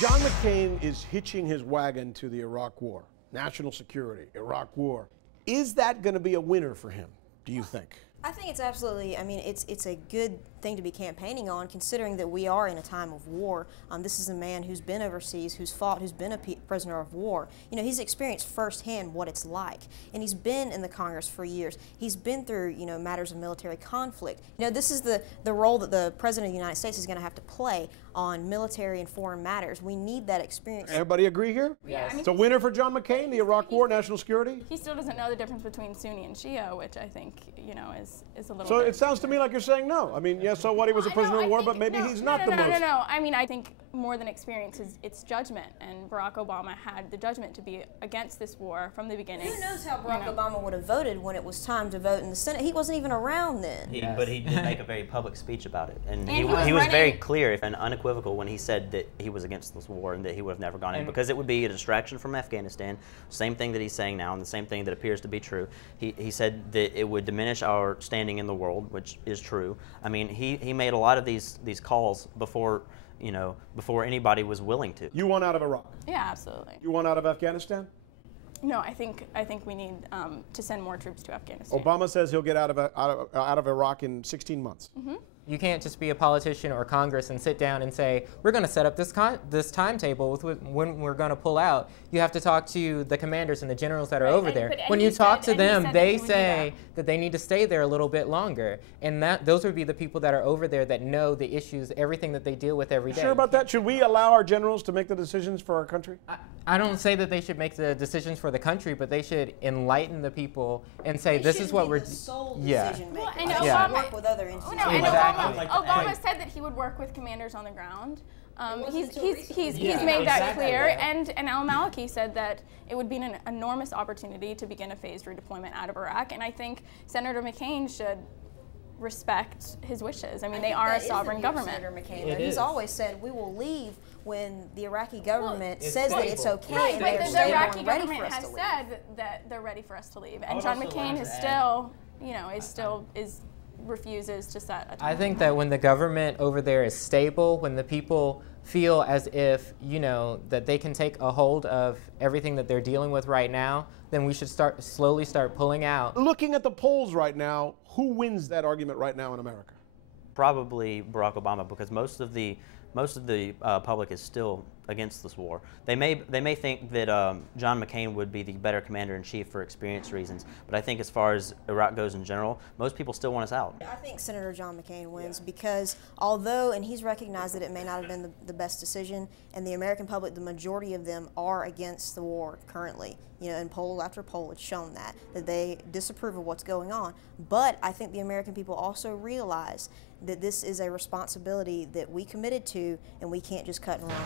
John McCain is hitching his wagon to the Iraq War, national security, Iraq War. Is that going to be a winner for him, do you think? I think it's absolutely, it's a good thing to be campaigning on, considering that we are in a time of war. This is a man who's been overseas, who's fought, who's been a prisoner of war. You know, he's experienced firsthand what it's like, and he's been in the Congress for years. He's been through, matters of military conflict. This is the role that the President of the United States is going to have to play on military and foreign matters. We need that experience. Everybody agree here? Yes. It's a winner for John McCain, the Iraq War, national security? He still doesn't know the difference between Sunni and Shia, which I think, is a little So bit. it sounds to me like you're saying no. I mean, yes, so what, he was a prisoner of war, but maybe he's not the most. No. I mean, I think more than experience is it's judgment, and Barack Obama had the judgment to be against this war from the beginning. Who knows how Barack Obama would have voted when it was time to vote in the Senate? He wasn't even around then. But he did make a very public speech about it, and he he was was very clear and unequivocal when he said that he was against this war and that he would have never gone in, because it would be a distraction from Afghanistan. Same thing that he's saying now, and the same thing that appears to be true. He said that it would diminish our standing in the world, which is true. I mean, he made a lot of these calls before before anybody was willing to. You want out of Iraq? Yeah, absolutely. You want out of Afghanistan? No, I think we need to send more troops to Afghanistan. Obama says he'll get out of Iraq in 16 months. Mm-hmm. You can't just be a politician or Congress and sit down and say, we're going to set up this timetable with when we're going to pull out. You have to talk to the commanders and the generals that are over there. When you talk to them, they say that they need to stay there a little bit longer. And those would be the people that are over there that know the issues, everything that they deal with every day. Sure about that? Should we allow our generals to make the decisions for our country? I don't say that they should make the decisions for the country, but they should enlighten the people and say, this is what we're doing. Well, and Obama work with other institutions. Obama said that he would work with commanders on the ground. He's made that clear, and al-Maliki said that it would be an enormous opportunity to begin a phased redeployment out of Iraq, and I think Senator McCain should respect his wishes. I mean, they are a sovereign government. Senator McCain, he's always said we will leave when the Iraqi government says stable. that it's okay. Right, and but they're the stable Iraqi and ready government for us has to leave. said that they're ready for us to leave, and John McCain is still, refuses to set a timeline. I think that when the government over there is stable, when the people feel as if, that they can take a hold of everything that they're dealing with right now, then we should slowly start pulling out. Looking at the polls right now, who wins that argument right now in America? Probably Barack Obama, because most of the public is still against this war. They may think that John McCain would be the better commander-in-chief for experience reasons, but I think as far as Iraq goes in general, most people still want us out. I think Senator John McCain wins because although, and he's recognized that it may not have been the best decision, and the American public, the majority of them are against the war currently. And poll after poll, it's shown that they disapprove of what's going on. But I think the American people also realize that this is a responsibility that we committed to, and we can't just cut and run.